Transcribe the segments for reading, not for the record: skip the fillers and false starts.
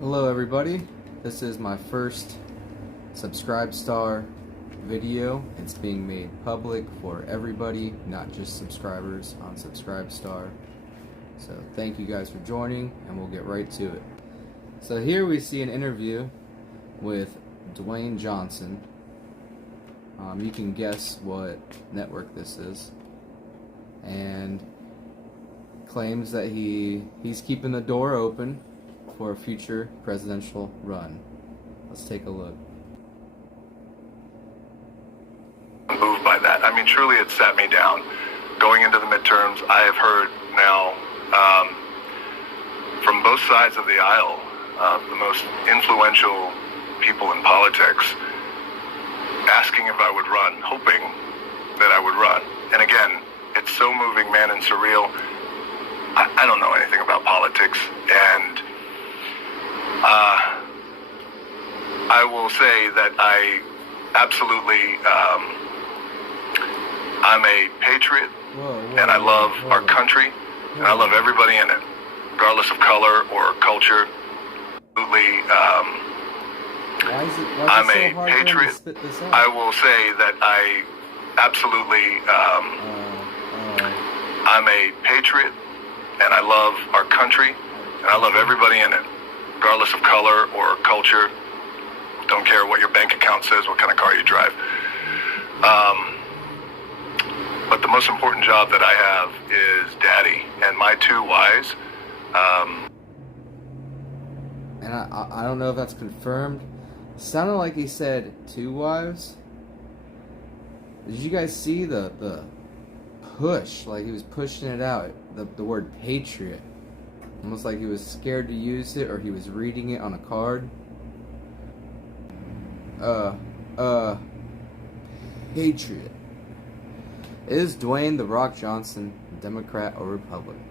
Hello everybody, this is my first Subscribe Star video. It's being made public for everybody, not just subscribers on Subscribe Star. So thank you guys for joining, and we'll get right to it. So here we see an interview with Dwayne Johnson. You can guess what network this is, and claims that he's keeping the door open for a future presidential run. Let's take a look. Moved by that. I mean, truly it sat me down. Going into the midterms, I have heard now from both sides of the aisle, the most influential people in politics asking if I would run, hoping that I would run. And again, it's so moving, man, and surreal. I don't know anything about politics, and I will say that I absolutely, I'm a patriot, and I love our country, and I love everybody in it, regardless of color or culture. Absolutely, I'm a patriot. I will say that I absolutely, I'm a patriot, and I love our country, and I love everybody in it, regardless of color or culture. Don't care what your bank account says, what kind of car you drive. But the most important job that I have is daddy, and my two wives. And I don't know if that's confirmed. Sounded like he said two wives. Did you guys see the push? Like he was pushing it out. The word patriot. Almost like he was scared to use it, or he was reading it on a card. Patriot. Is Dwayne "The Rock" Johnson Democrat or Republican?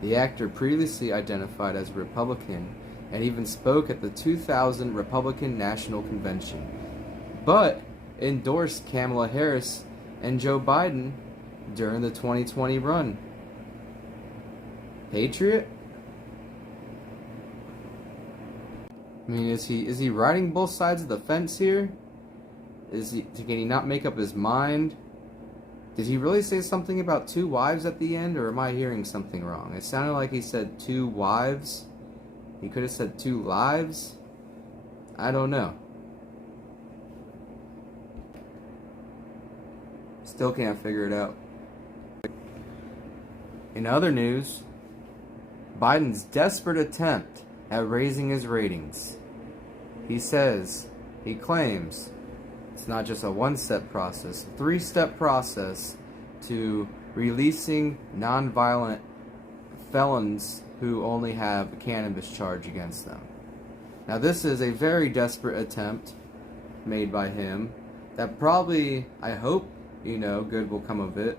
The actor previously identified as a Republican and even spoke at the 2000 Republican National Convention, but endorsed Kamala Harris and Joe Biden during the 2020 run. Patriot? I mean, is he riding both sides of the fence here? Can he not make up his mind? Did he really say something about two wives at the end, or am I hearing something wrong? It sounded like he said two wives. He could have said two lives. I don't know. Still can't figure it out. In other news, Biden's desperate attempt at raising his ratings. He claims it's not just a one-step process, a three-step process to releasing nonviolent felons who only have a cannabis charge against them. Now this is a very desperate attempt made by him that probably, I hope, good will come of it.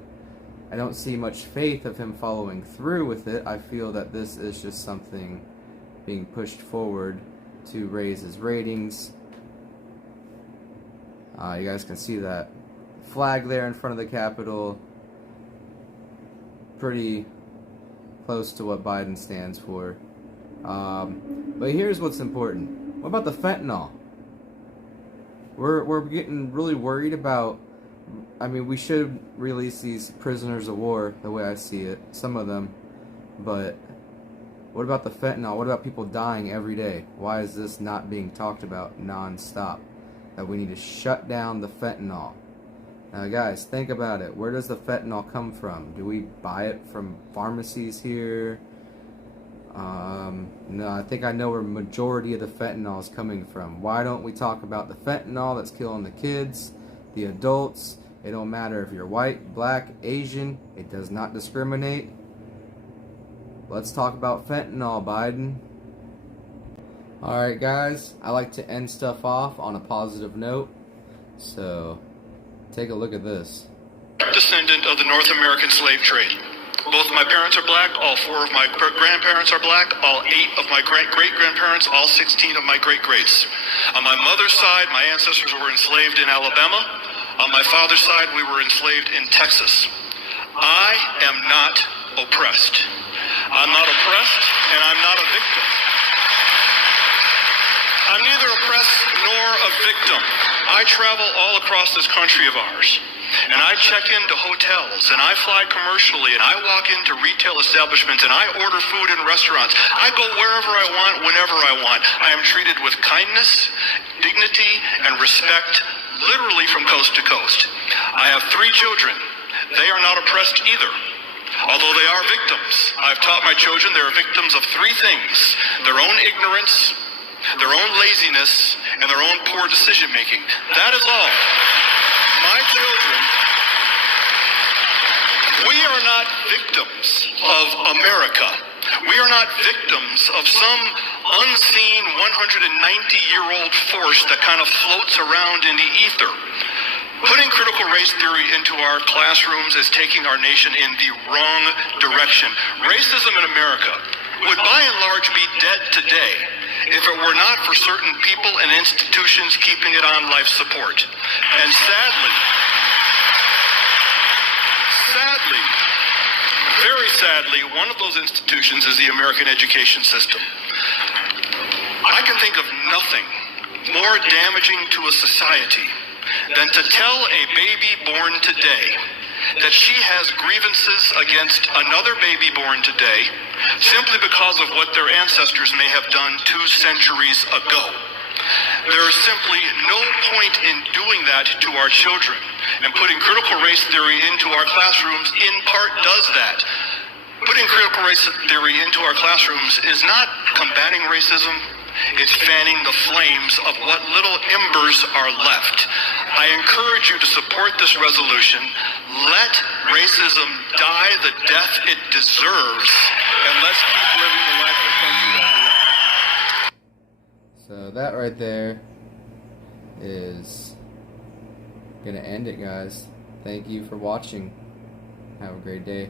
I don't see much faith of him following through with it. I feel that this is just something being pushed forward to raise his ratings. You guys can see that flag there in front of the Capitol. Pretty close to what Biden stands for. But here's what's important. What about the fentanyl? We're getting really worried about. I mean, we should release these prisoners of war, the way I see it, some of them, but what about the fentanyl? What about people dying every day? Why is this not being talked about non-stop? That we need to shut down the fentanyl. Now guys, think about it. Where does the fentanyl come from? Do we buy it from pharmacies here? No, I think I know where majority of the fentanyl is coming from. Why don't we talk about the fentanyl that's killing the kids, the adults? It don't matter if you're white, black, Asian. It does not discriminate. Let's talk about fentanyl, Biden. Alright guys, I like to end stuff off on a positive note, so take a look at this. Descendant of the North American slave trade. Both my parents are black, all 4 of my grandparents are black, all 8 of my great-great-grandparents, all 16 of my great-greats. On my mother's side, my ancestors were enslaved in Alabama. On my father's side, we were enslaved in Texas. I am not oppressed. I'm not oppressed, and I'm not a victim. nor a victim. I travel all across this country of ours, and I check into hotels, and I fly commercially, and I walk into retail establishments, and I order food in restaurants. I go wherever I want, whenever I want. I am treated with kindness, dignity, and respect, literally from coast to coast. I have 3 children. They are not oppressed either, although they are victims. I've taught my children they are victims of 3 things: their own ignorance, their own laziness, and their own poor decision making. That is all. My children, we are not victims of America. We are not victims of some unseen 190-year-old force that kind of floats around in the ether. Putting critical race theory into our classrooms is taking our nation in the wrong direction. Racism in America would by and large be dead today if it were not for certain people and institutions keeping it on life support. And sadly, very sadly, one of those institutions is the American education system. I can think of nothing more damaging to a society than to tell a baby born today that she has grievances against another baby born today simply because of what their ancestors may have done 2 centuries ago. There is simply no point in doing that to our children, and putting critical race theory into our classrooms in part does that. Putting critical race theory into our classrooms is not combating racism, it's fanning the flames of what little embers are left. I encourage you to support this resolution. Let racism die the death it deserves, and let's keep living the life that comes to that. So that right there is gonna end it, guys. Thank you for watching. Have a great day.